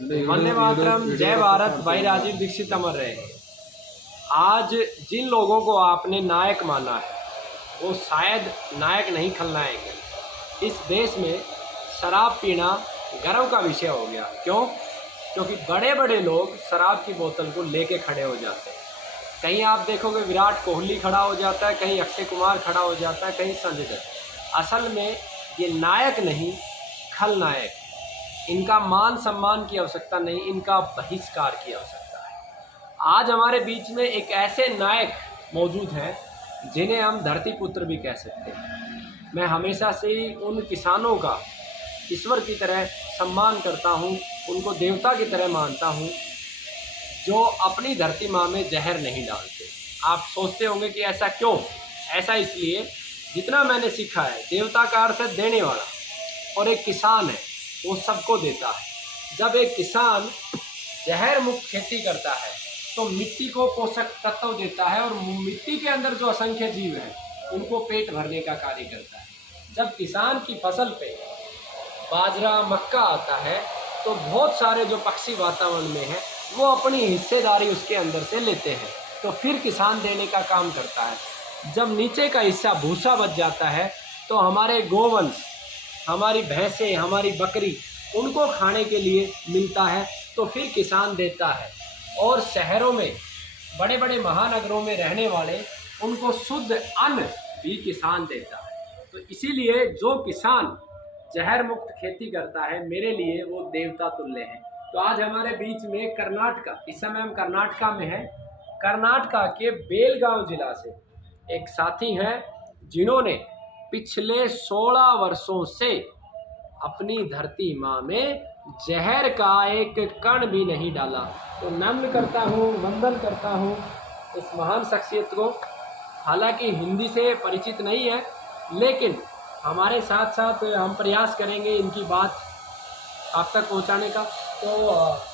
वंदे मातरम, जय भारत। भाई राजीव दीक्षित अमर रहे। आज जिन लोगों को आपने नायक माना है वो शायद नायक नहीं खलनायक है। इस देश में शराब पीना गर्व का विषय हो गया। क्यों? क्योंकि बड़े बड़े लोग शराब की बोतल को लेके खड़े हो जाते हैं। कहीं आप देखोगे विराट कोहली खड़ा हो जाता है, कहीं अक्षय कुमार खड़ा हो जाता है, कहीं संजय दत्त। असल में ये नायक नहीं, खलनायक। इनका मान सम्मान की आवश्यकता नहीं, इनका बहिष्कार की आवश्यकता है। आज हमारे बीच में एक ऐसे नायक मौजूद हैं जिन्हें हम धरती पुत्र भी कह सकते हैं। मैं हमेशा से ही उन किसानों का ईश्वर की तरह सम्मान करता हूं, उनको देवता की तरह मानता हूं, जो अपनी धरती माँ में जहर नहीं डालते। आप सोचते होंगे कि ऐसा क्यों? ऐसा इसलिए, जितना मैंने सीखा है, देवता का अर्थ है देने वाला, और एक किसान है वो सबको देता है। जब एक किसान जहर मुक्त खेती करता है तो मिट्टी को पोषक तत्व देता है, और मिट्टी के अंदर जो असंख्य जीव हैं उनको पेट भरने का कार्य करता है। जब किसान की फसल पे बाजरा, मक्का आता है तो बहुत सारे जो पक्षी वातावरण में हैं वो अपनी हिस्सेदारी उसके अंदर से लेते हैं, तो फिर किसान देने का काम करता है। जब नीचे का हिस्सा भूसा बच जाता है तो हमारे गोवंश, हमारी भैंसें, हमारी बकरी, उनको खाने के लिए मिलता है, तो फिर किसान देता है। और शहरों में, बड़े बड़े महानगरों में रहने वाले, उनको शुद्ध अन्न भी किसान देता है। तो इसीलिए जो किसान जहर मुक्त खेती करता है, मेरे लिए वो देवता तुल्य है। तो आज हमारे बीच में कर्नाटका, इस समय हम कर्नाटका में हैं, कर्नाटका के बेलगांव जिला से एक साथी हैं जिन्होंने पिछले 16 वर्षों से अपनी धरती माँ में जहर का एक कण भी नहीं डाला। तो नम्र करता हूँ, वंदन करता हूँ इस महान शख्सियत को। हालांकि हिंदी से परिचित नहीं है, लेकिन हमारे साथ साथ हम प्रयास करेंगे इनकी बात आप तक पहुंचाने का। तो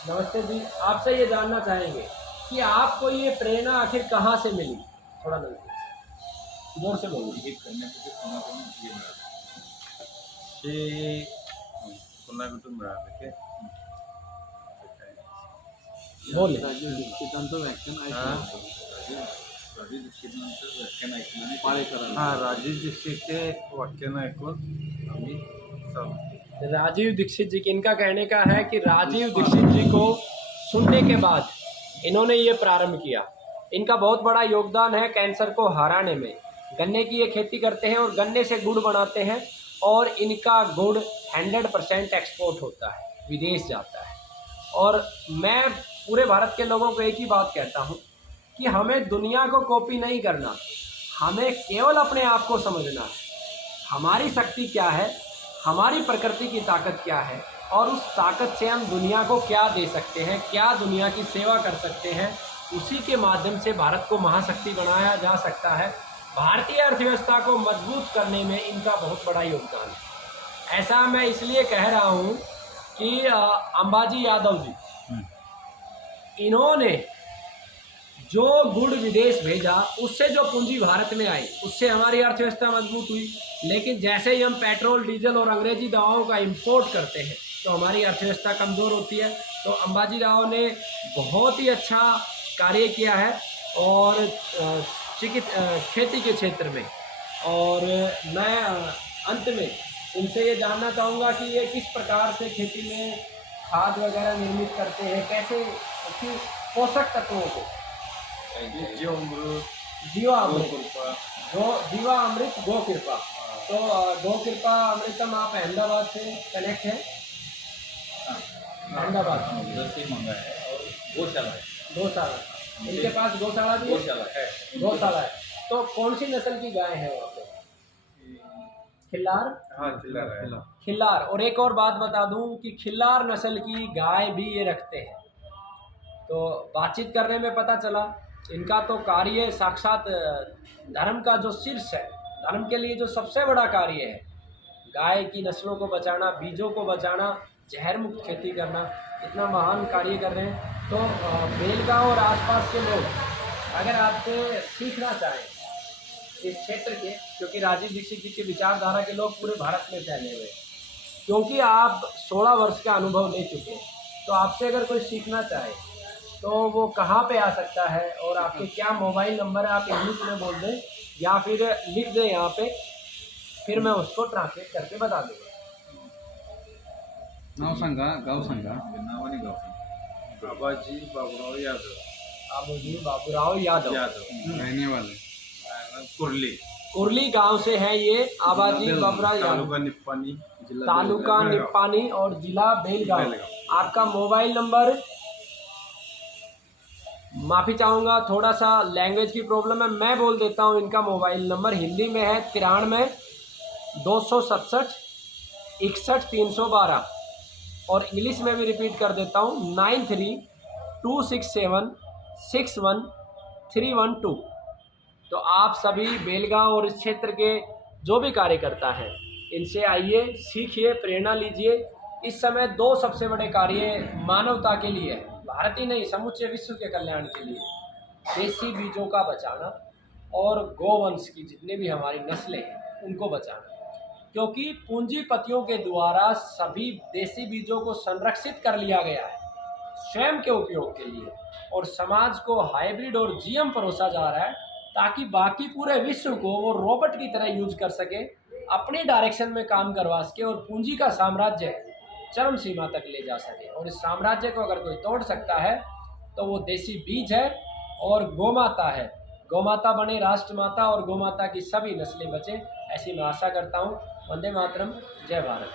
नमस्ते जी, आपसे ये जानना चाहेंगे कि आपको ये प्रेरणा आखिर कहाँ से मिली? थोड़ा जोर से बोलिए। कोणाकडून मिळालं बोले। राजीव दीक्षितांचं व्याख्यान ऐकलं. राजीव दीक्षितांचं व्याख्यान ऐकलं आणि पाळेकरांचं. हां, राजीव दीक्षितचे व्याख्यान ऐकून आम्ही चालू. राजीव दीक्षित जी की, इनका कहने का है कि राजीव दीक्षित जी को सुनने के बाद इन्होंने ये प्रारंभ किया। इनका बहुत बड़ा योगदान है कैंसर को हराने में। गन्ने की ये खेती करते हैं और गन्ने से गुड़ बनाते हैं, और इनका गुड़ 100% एक्सपोर्ट होता है, विदेश जाता है। और मैं पूरे भारत के लोगों को एक ही बात कहता हूँ कि हमें दुनिया को कॉपी नहीं करना, हमें केवल अपने आप को समझना है। हमारी शक्ति क्या है, हमारी प्रकृति की ताकत क्या है, और उस ताकत से हम दुनिया को क्या दे सकते हैं, क्या दुनिया की सेवा कर सकते हैं। उसी के माध्यम से भारत को महाशक्ति बनाया जा सकता है। भारतीय अर्थव्यवस्था को मजबूत करने में इनका बहुत बड़ा योगदान है। ऐसा मैं इसलिए कह रहा हूँ कि अंबाजी यादव जी, इन्होंने जो गुड़ विदेश भेजा, उससे जो पूंजी भारत में आई, उससे हमारी अर्थव्यवस्था मजबूत हुई। लेकिन जैसे ही हम पेट्रोल, डीजल और अंग्रेजी दवाओं का इंपोर्ट करते हैं तो हमारी अर्थव्यवस्था कमज़ोर होती है। तो अंबाजी राव ने बहुत ही अच्छा कार्य किया है, और खेती के क्षेत्र में। और मैं अंत में उनसे ये जानना चाहूँगा कि ये किस प्रकार से खेती में खाद वगैरह निर्मित करते हैं, कैसे उसकी पोषक तत्वों को। जीवामृत, गो कृपा। तो गो कृपा अमृतम आप अहमदाबाद से कनेक्ट हैं? अहमदाबाद से मंगाया है और गौशाला है. गौशाला, इनके पास गौशाला भी है? गौशाला है। तो कौन सी नस्ल की गाय है वहाँ पे? खिल्लार? हाँ, खिल्लार है. खिल्लार। और एक और बात बता दूं कि खिल्लार नस्ल की गाय भी ये रखते हैं। तो बातचीत करने में पता चला इनका तो कार्य साक्षात धर्म का जो शीर्ष है, धर्म के लिए जो सबसे बड़ा कार्य है, गाय की नस्लों को बचाना, बीजों को बचाना, जहर मुक्त खेती करना, इतना महान कार्य कर रहे हैं। तो बेलगांव और आसपास के लोग अगर आपसे सीखना चाहें इस क्षेत्र के, क्योंकि राजीव दीक्षित जी के विचारधारा के लोग पूरे भारत में फैले हुए हैं, क्योंकि आप 16 वर्ष का अनुभव ले चुके हैं, तो आपसे अगर कोई सीखना चाहे तो वो कहाँ पे आ सकता है, और आपके क्या मोबाइल नंबर है आप इंग्लिश में बोल दें या फिर लिख दें यहाँ पे, फिर मैं उसको ट्रांसलेट करके बता दूँगा। नाव सांगा, गाव सांगा. नाव आणि गाव सांगा. आबाजी बाबुराव यादव. आबूजी बाबूराव यादव रहने वाले. कुर्ली. कुर्ली गांव से हैं ये आबाजी बाबूराव यादव, तालुका निप्पाणी, जिल्हा तालुका बेलगाव. निप्पानी और जिला बेलगांव। बेलगाव। आपका मोबाइल नंबर, माफ़ी चाहूँगा थोड़ा सा लैंग्वेज की प्रॉब्लम है, मैं बोल देता हूँ इनका मोबाइल नंबर हिंदी में है 93 267 61 312, और इंग्लिश में भी रिपीट कर देता हूँ 93 267 61 312। तो आप सभी बेलगांव और इस क्षेत्र के जो भी कार्यकर्ता हैं इनसे आइए, सीखिए, प्रेरणा लीजिए। इस समय दो सबसे बड़े कार्य मानवता के लिए है, भारत ही नहीं समूचे विश्व के कल्याण के लिए, देसी बीजों का बचाना और गोवंश की जितने भी हमारी नस्लें हैं उनको बचाना, क्योंकि पूंजीपतियों के द्वारा सभी देसी बीजों को संरक्षित कर लिया गया है स्वयं के उपयोग के लिए, और समाज को हाइब्रिड और जीएम परोसा जा रहा है ताकि बाकी पूरे विश्व को वो रोबोट की तरह यूज कर सके, अपनी डायरेक्शन में काम करवा सके और पूंजी का साम्राज्य चरम सीमा तक ले जा सके। और इस साम्राज्य को अगर कोई तोड़ सकता है तो वो देसी बीज है और गोमाता है। गोमाता बने राष्ट्रमाता और गोमाता की सभी नस्लें बचे, ऐसी मैं आशा करता हूँ। वंदे मातरम, जय भारत।